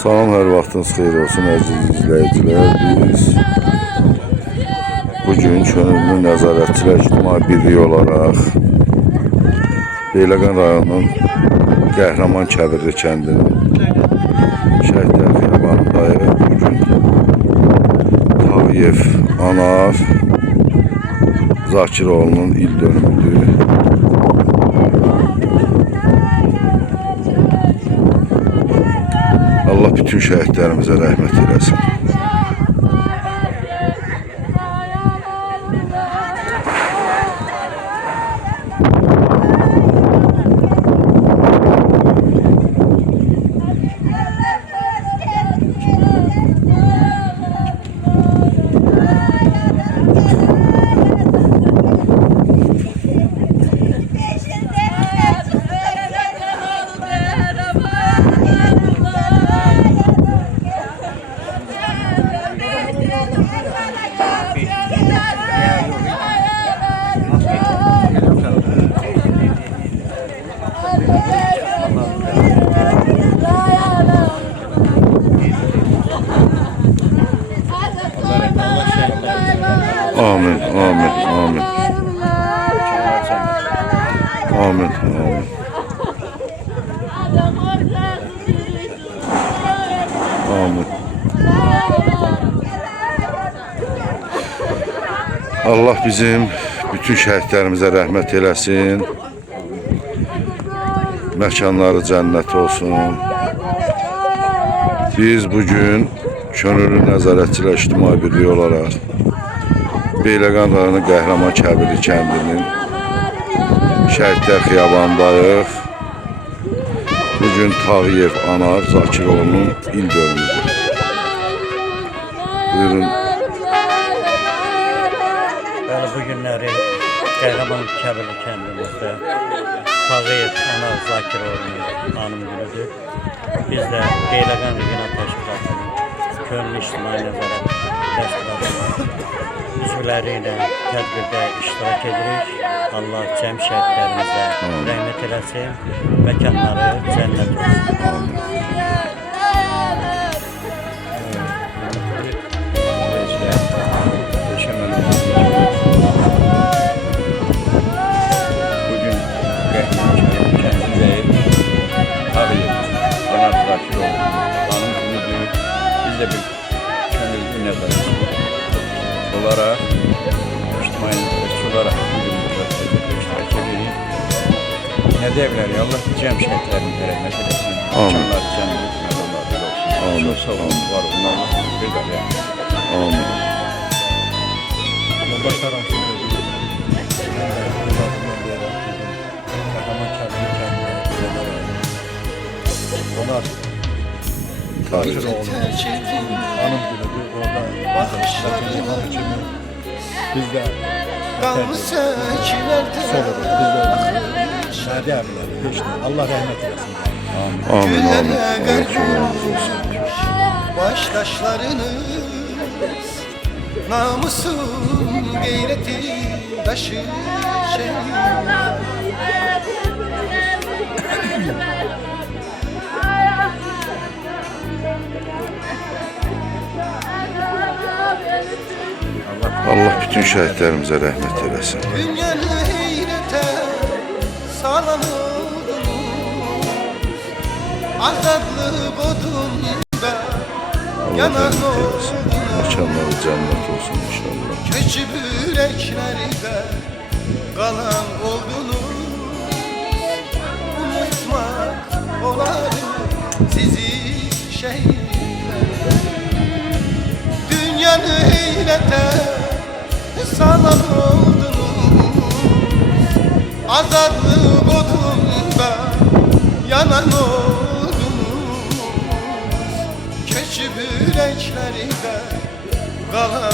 Salam, hər vaxtınız xeyir olsun əziz izləyicilər. Biz bugün Könüllü Nəzarətçilər İctimai Birliyi olaraq Beyləqan rayonunun Qəhrəman Kəbirli kəndinin Şəhidlər xiyabanındayıq. Bugün Tağıyev Anar Zakiroğlu'nun il dönümüdür. Allah bütün şəhidlərimizə rəhmət eləsin. Amin, amin, amin. Amin, amin. Amin. Allah bizim bütün şəhidlərimizə rəhmət eləsin. Məkanları cənnət olsun. Biz bugün Könüllü Nəzarətçilər İctimai Birliyi olaraq Beyləqan rayonu Qəhrəman Kəbirli kəndinin Şəhidlər xiyabanındayıq. Bugün Tağıyev Anar Zakiroğlu'nun il dönümüdür. Buyurun. Yani bugünleri Qəhrəman Kəbirli kəndimizdə Tağıyev Anar Zakiroğlu'nun anım günüdür. Biz de Beyləqan Regional Təşkilatının Könüllü İctimai Nəzarət Təşkilatının üzvləri ilə tədbirdə iştirak edirik. Allah cəm şəhidlərimizə rəhmət eləsin, məkanları cənnət olsun. Bugün Qəhrəman kəndindəyik. Tağıyev Anar Zakiroğlu anım günüdür. Biz de bir könüllü nəzarətçi olaraq İctimai Nəzarətçi olaraq bugün iştirak edirik. Nə deyirlər ya, Allah cəm şəhidlərimizə rəhmət eləsin. Canlar cənnət məqamları olsun. Çox sağ olun, var olun. Allah bir qədər yəni. Amin. Yoldaş araşdırıyor. Qəhrəman Kəbirli kəndində Onlar Zakiroğlu'nun anım günüdür. Orada bakışlarım kimi biz de soluruz. Biz de şadi abileri geçti. Allah rahmet eylesin. Amin, amin. Allah cümlemiz olsun. Baştaşlarınız namusun gayreti taşı Allah bütün şəhidlərimizə rəhmət eləsin. Dünyanı heyrete salan azadlık odunda Allah yanan rəhmət eləsin. Məkanları cənnət olsun inşallah. köçüp yüreklerde kalan oldunuz. Unutmak olar sizi şehitler. Dünyanı heyrete salan oldunuz. Azadlık odunda yanan oldunuz. Köçüp yüreklerde kalan